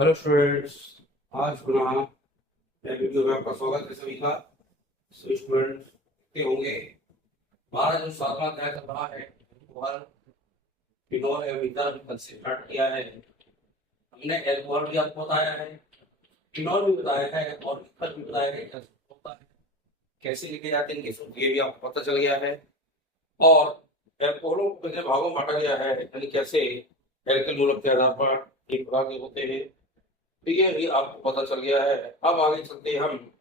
Hello students. आज पुनः नए वीडियो में आपका स्वागत है सभी का। सभी स्टूडेंट के होंगे। हमारा जो सातवां अध्याय चल रहा है वो हर फिनोल एवं ईथर कल से स्टार्ट किया है। हमने एल्कोहल भी आपको बताया है, फिनोल भी बताया है और ईथर भी बताया है कैसे होता है, कैसे लिखे जाते हैं, कैसे ये भी आपको पता चल गया है। और एल्कोहलों को कितने भागों में बांटा गया है, यानी कैसे एल्किल मूलक के आधार पर एक प्रकार के होते हैं, तो ये भी आपको पता चल गया है। अब आगे चलते हैं हम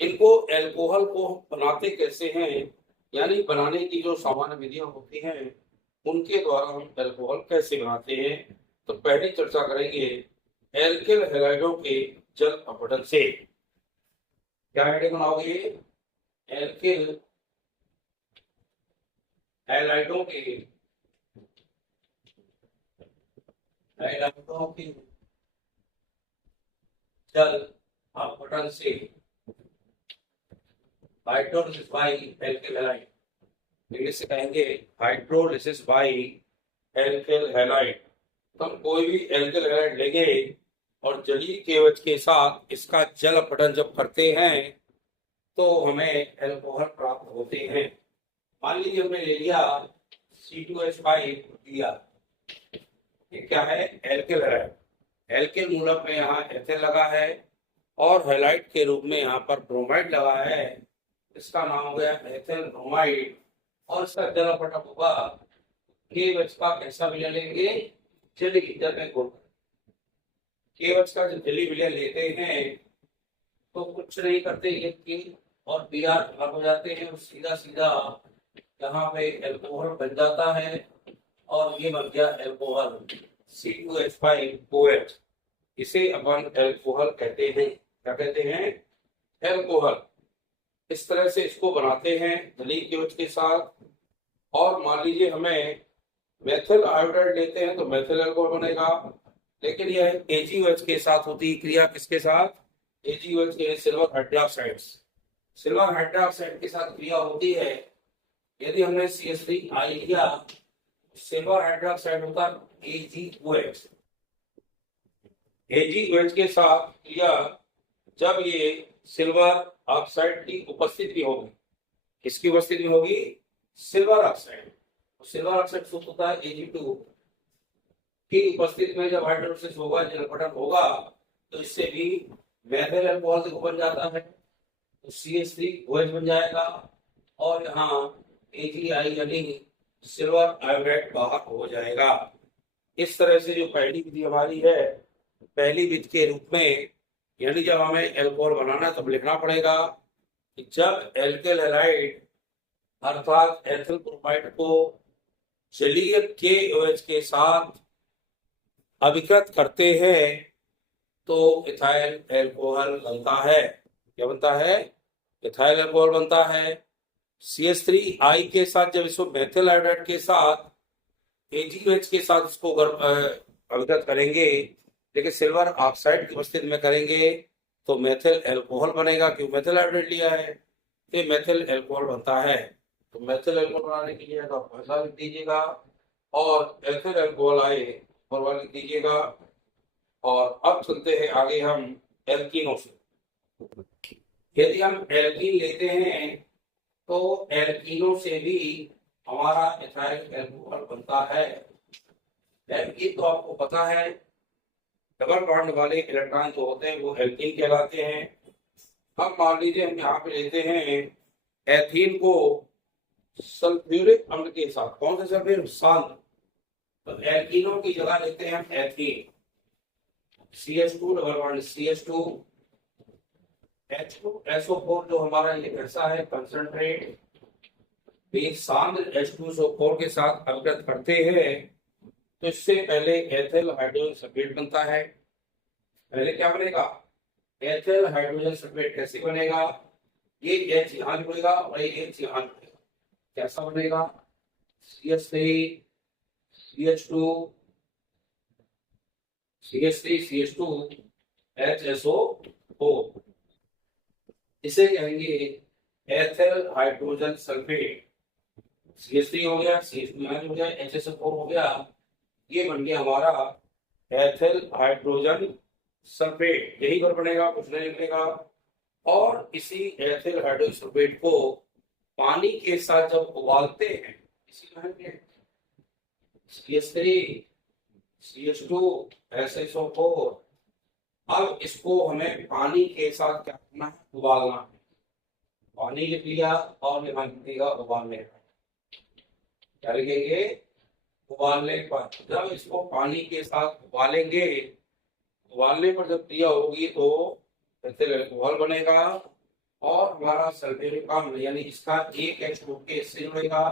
इनको एल्कोहल को बनाते कैसे हैं, यानी बनाने की जो सामान्य विधियां होती हैं उनके द्वारा हम एल्कोहल कैसे बनाते हैं। तो पहले चर्चा करेंगे एल्किल हैलाइडों के जल अपघटन से। क्या हेडिंग बनाओगे? एल्किल हैलाइडों के हैलाइडों के जल अपघटन से। Hydrolysis by alkyl halide, English से कहेंगे हाइड्रोलिसिस बाय एल्किल हैलाइड। तो हम कोई भी एल्किल हैलाइड लेंगे और जलीय केवच के साथ इसका जल अपघटन जब करते हैं तो हमें एल्कोहल प्राप्त होते हैं। मान लीजिए हमने ले लिया C2H5 लिया, ये क्या है? Alkyl halide. एल्किल मूलक में यहाँ एथिल लगा है और हैलाइड के रूप में यहाँ पर ब्रोमाइड लगा है। इसका नाम हो गया एथिल ब्रोमाइड और इसका जल अपघटन होगा केवच का कैसा विलय लेंगे? जलीय जल में घोल। केवच का जब जलीय विलय लेते हैं तो कुछ नहीं करते, एक की और Br अलग हो जाते हैं और सीधा सीधा यहाँ पे एल्कोहल बन जाता है और ये बन गया एल्कोहल C2H5OH। इसे अपन एल्कोहल कहते हैं। क्या कहते हैं? एल्कोहल। इस तरह से इसको बनाते हैं जलीय केवच के साथ। और मान लीजिए हमें मेथिल आयोडाइड लेते हैं तो मेथिल एल्कोहल बनेगा, लेकिन यह AgOH के साथ होती है क्रिया। किसके साथ? AgOH के सिल्वर हाइड्रोक्साइड। सिल्वर हाइड्रोक्साइड के साथ क्रिया होती है। यदि हमने CH3 लिया, सिल्वर हाइड्रोक्साइड होता AgOH। AgOH के साथ क्रिया जब ये सिल्वर ऑक्साइड की उपस्थिति होगी, किसकी उपस्थिति में होगी? Silver oxide. सिल्वर ऑक्साइड सूत्र होता है Ag2 की उपस्थिति में जब हाइड्रोलिसिस होगा, जल अपघटन होगा, तो इससे भी मेथिल अल्कोहल बन जाता है, तो CH3OH बन जाएगा और यहाँ AgI यानी सिल्वर आयोडाइड बाहर हो जाएगा। इस तरह से जो पहली विधि हमारी है, पहली विधि के रूप में, यानी जब हमें एल्कोहल बनाना है तब लिखना पड़ेगा कि जब एल्किल हैलाइड अर्थात एथिल ब्रोमाइड को जलीय KOH के साथ अभिकृत करते हैं तो इथाइल अल्कोहल बनता है। क्या बनता है? इथाइल अल्कोहल बनता है। CH3I के साथ जब इसको मेथिल आयोडाइड के साथ AgOH के साथ इसको अभिकृत करेंगे, लेकिन सिल्वर ऑक्साइड की उपस्थिति में करेंगे तो मेथिल अल्कोहल बनेगा, क्योंकि मेथिल आयोडाइड लिया है तो ये मेथिल अल्कोहल बनता है। तो मेथिल अल्कोहल बनाने के लिए तो आप ऐसा लिख दीजिएगा और एथिल अल्कोहल आए और लिख दीजिएगा। और अब चलते हैं आगे हम एल्कीनों से। यदि हम एल्कीन लेते हैं तो एल्कीनों से भी हमारा इथाइल अल्कोहल बनता है। एल्कीन तो आपको पता है, डबल बॉन्ड वाले इलेक्ट्रॉन जो होते हैं वो एल्कीन कहलाते हैं। अब मान लीजिए हम यहाँ पे लेते हैं एथीन को सल्फ्यूरिक अम्ल के साथ। कौन से सल्फ्यूरिक? शांत। तो एल्कीनों की जगह लेते हैं हम ethene. CH2 double bond CH2 H2SO4 जो हमारा ये कैसा है? कंसंट्रेट। एक सांद्र H2SO4 के साथ अभिकृत करते हैं तो इससे पहले एथिल हाइड्रोजन सल्फेट बनता है। पहले क्या बनेगा? Ethyl hydrogen sulphate. कैसे बनेगा? ये H यहाँ लिखेगा और ये H यहाँ लिखेगा। कैसा बनेगा? CH3 CH2 CH3 CH2 HSO4। इसे कहेंगे एथिल हाइड्रोजन सल्फेट। CH3 हो गया, CH2 हो गया, HSO4 हो गया। ये बन गया हमारा एथिल हाइड्रोजन सल्फेट, यही घर बनेगा, कुछ नहीं लिखने। और इसी एथिल हाइड्रोजन सल्फेट को पानी के साथ जब उबालते हैं, इसी CH3 CH2 SiO4, अब इसको हमें पानी के साथ क्या करना है, उबालना है। पानी लिख लिया और यहाँ लिखेगा उबालने का, क्या लिखेंगे, उबालने पर। जब इसको पानी के साथ उबालेंगे, उबालने पर जब क्रिया होगी तो एथिल अल्कोहल बनेगा और हमारा सल्फ्यूरिक अम्ल यानी इसका एक H ग्रुप के इससे जुड़ेगा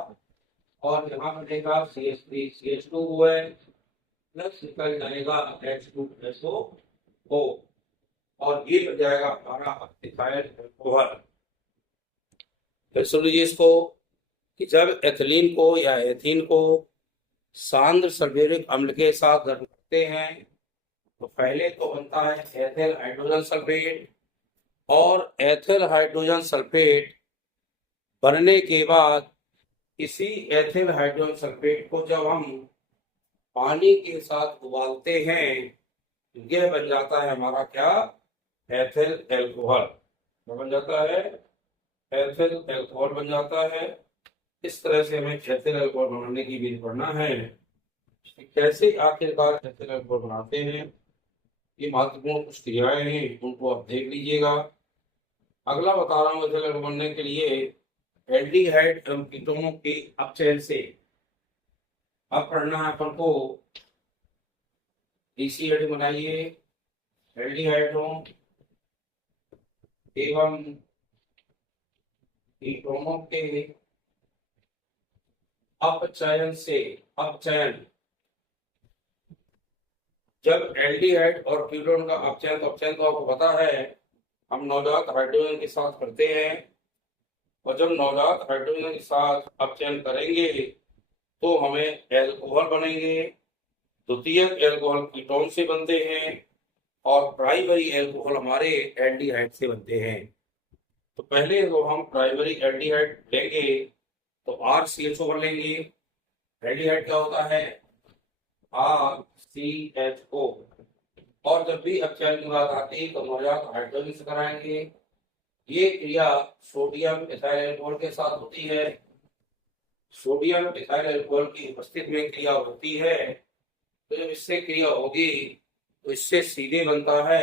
और यहाँ बनेगा CH3 CH2 है प्लस निकल जाएगा H2SO4 और ये बन जाएगा हमारा इथाइल अल्कोहल। फिर सुन लीजिए इसको कि जब एथिलीन को या एथीन को सांद्र सल्फ्यूरिक अम्ल के साथ गर्म करते हैं तो पहले तो बनता है एथिल हाइड्रोजन सल्फेट, और एथिल हाइड्रोजन सल्फेट बनने के बाद इसी एथिल हाइड्रोजन सल्फेट को जब हम पानी के साथ उबालते हैं यह बन जाता है हमारा क्या, एथिल अल्कोहल। बन जाता है एथिल अल्कोहल बन जाता है। इस तरह से हमें एथिल अल्कोहल बनाने की विधि पढ़ना है। कैसे आखिरकार एथिल अल्कोहल बनाते हैं, ये महत्वपूर्ण कुछ क्रियाएं हैं, उनको आप देख लीजिएगा। अगला बता रहा हूँ एथिल अल्कोहल बनने के लिए एल्डिहाइड एवं कीटोनों के अपचयन से। अब पढ़ना है अपन को, डीसीएड बनाइए एल्डिहाइडों एवं कीटोनों के अपचयन से। अपचयन, जब एल्डिहाइड और कीटोन का अपचयन, तो अपचयन तो आपको पता है हम नवजात हाइड्रोजन के साथ करते हैं, और जब नवजात हाइड्रोजन के साथ अपचयन करेंगे तो हमें एल्कोहल बनेंगे। द्वितीयक एल्कोहल कीटोन से बनते हैं और प्राइमरी एल्कोहल हमारे एल्डिहाइड से बनते हैं। तो पहले तो हम प्राइमरी एल्डिहाइड लेंगे तो RCHO बन लेंगे। एल्डिहाइड क्या होता है, RCHO। और जब भी अपचयन की बात आती है तो नवजात हाइड्रोजन से कराएंगे। ये क्रिया सोडियम इथाइल अल्कोहल के साथ होती है। सोडियम इथाइल अल्कोहल की उपस्थिति में क्रिया होती है, तो जब इससे क्रिया होगी तो इससे सीधे बनता है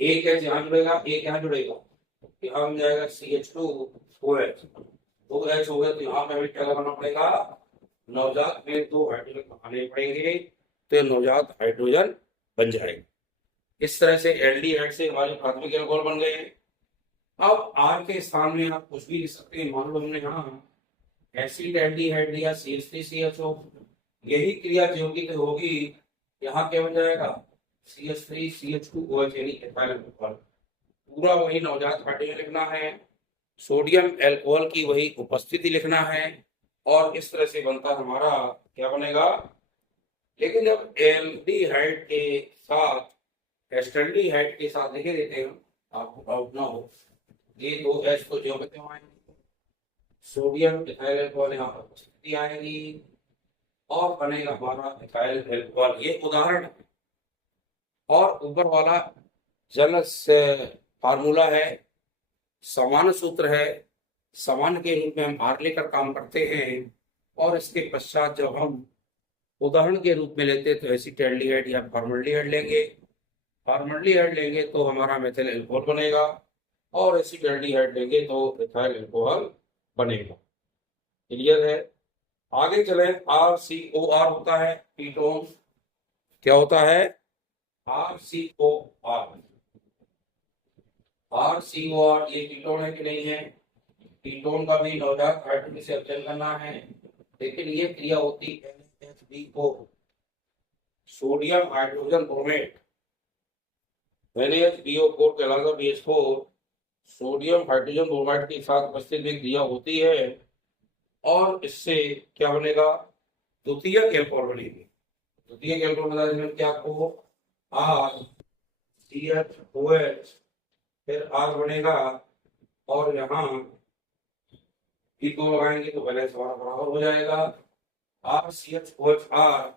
एक H यहाँ जुड़ेगा, एक यहाँ जुड़ेगा, यहाँ बन जाएगा CH2OH। 2H हो गया तो यहाँ पे हमें क्या लगाना पड़ेगा, नवजात में 2 हाइड्रोजन बनाने पड़ेंगे तो नवजात हाइड्रोजन बन जाएगा। इस तरह से एल्डिहाइड से हमारे प्राथमिक अल्कोहल बन गए। अब R के स्थान में आप कुछ भी लिख सकते हैं। मान लो हमने यहाँ एसिड एल्डिहाइड लिया CH3CHO, यही क्रिया जो होगी यहाँ क्या बन जाएगा CH3CH2OH यानी एथिल अल्कोहल। पूरा वही नवजात हाइड्रोजन लिखना है, सोडियम अल्कोहल की वही उपस्थिति लिखना है और इस तरह से बनता हमारा क्या बनेगा। लेकिन जब एल्डिहाइड के साथ एस्टल्डिहाइड के साथ लिखे देते हैं, आपको डाउट ना हो, ये 2H को जो कहते हैं सोडियम इथाइल अल्कोहल यहाँ पर उपस्थिति आएगी और बनेगा हमारा इथाइल अल्कोहल। ये उदाहरण है। और ऊपर वाला जनरल से फार्मूला है, समान सूत्र है, समान के रूप में हम R लेकर काम करते हैं और इसके पश्चात जब हम उदाहरण के रूप में लेते हैं तो एसिटाल्डिहाइड या फॉर्मल्डिहाइड लेंगे। फॉर्मल्डिहाइड लेंगे तो हमारा मेथिल अल्कोहल बनेगा और एसिटाल्डिहाइड लेंगे तो इथाइल अल्कोहल बनेगा। क्लियर है। आगे चले, RCOR होता है कीटोन। क्या होता है, RCOR। RCOR ये कीटोन है कि नहीं है, कीटोन का भी नवजात हाइड्रोजन से अपचयन करना है, लेकिन ये क्रिया होती है NH2O, sodium hydrogen bromate. NH2O कहलाता BH4 सोडियम हाइड्रोजन ब्रोमाइड के साथ उपस्थित में क्रिया होती है और इससे क्या बनेगा, द्वितीयक अल्कोहल बनेगी। द्वितीयक अल्कोहल बता दें क्या आपको, RCHOH, फिर R बनेगा और यहाँ को लगाएंगे तो बैलेंस हमारा बराबर हो जाएगा RCHOHR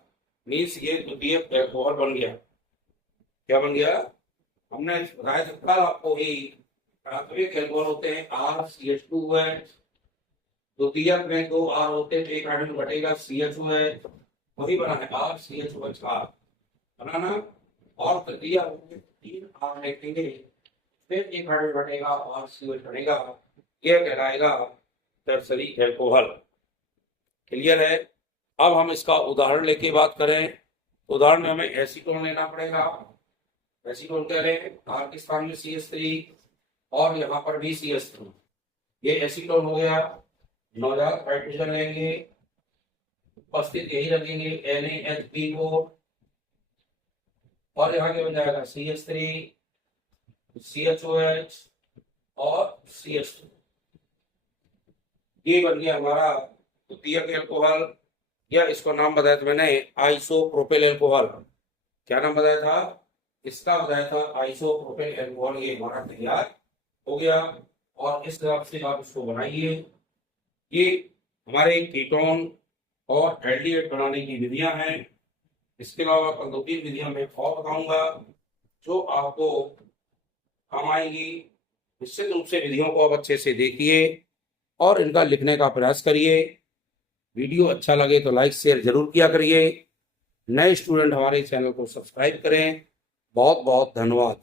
मीन्स ये द्वितीयक एल्कोहल बन गया। क्या बन गया? हमने बताया था कल आपको ही, प्राथमिक एल्कोहल होते हैं RCH2OH, द्वितीयक में 2 R होते हैं, एक हाइड्रोजन बटेगा CHOH, वही बना है RCHOHR बनाना, और तृतीय में 3 R लिखेंगे, फिर एक हाइड्रोजन बटेगा और COH बनेगा, यह कहलाएगा टर्सरी एल्कोहल। क्लियर है? अब हम इसका उदाहरण लेके बात करें, उदाहरण में हमें एसीटोन लेना पड़ेगा। एसीटोन कह रहे हैं R के स्थान में CH3 और यहाँ पर भी CH3, ये एसीटोन हो गया। नवजात हाइड्रोजन लेंगे, उपस्थित यही रखेंगे NaHB4, और यहाँ क्या बन जाएगा CH3, CHOH और CH2, ये बन गया हमारा द्वितीयक एल्कोहल, या इसको नाम बताया था मैंने आइसोप्रोपेल एल्कोहल। क्या नाम बताया था इसका? बताया था आइसोप्रोपेल एल्कोहल। ये हमारा तैयार हो गया, और इस तरह से आप इसको बनाइए। ये हमारे कीटोन और एल्डिहाइड बनाने की विधियां हैं। इसके अलावा कल 2-3 विधियां मैं और बताऊंगा जो आपको काम आएंगी। निश्चित रूप से विधियों को आप अच्छे से देखिए और इनका लिखने का प्रयास करिए। वीडियो अच्छा लगे तो लाइक शेयर जरूर किया करिए। नए स्टूडेंट हमारे चैनल को सब्सक्राइब करें। बहुत बहुत धन्यवाद।